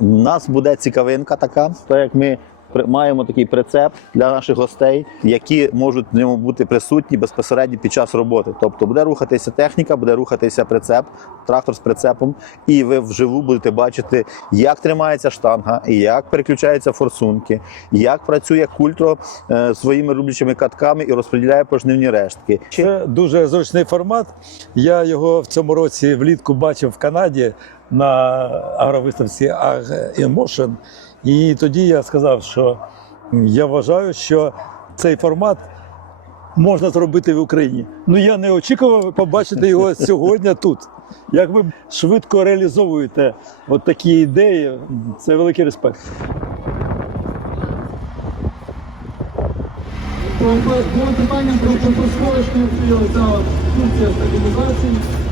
У нас буде цікавинка така, так як ми маємо такий прицеп для наших гостей, які можуть в ньому бути присутні безпосередньо під час роботи. Тобто буде рухатися техніка, буде рухатися прицеп, трактор з прицепом, і ви вживу будете бачити, як тримається штанга, як переключаються форсунки, як працює культро е, своїми рублячими катками і розподіляє пожнивні рештки. Це дуже зручний формат. Я його в цьому році влітку бачив в Канаді на агровиставці Ag Emotion. І тоді я сказав, що я вважаю, що цей формат можна зробити в Україні. Ну я не очікував побачити його сьогодні тут. Як ви швидко реалізовуєте от такі ідеї, це великий респект. Було питання про контрсховищні ця функція стабілізації.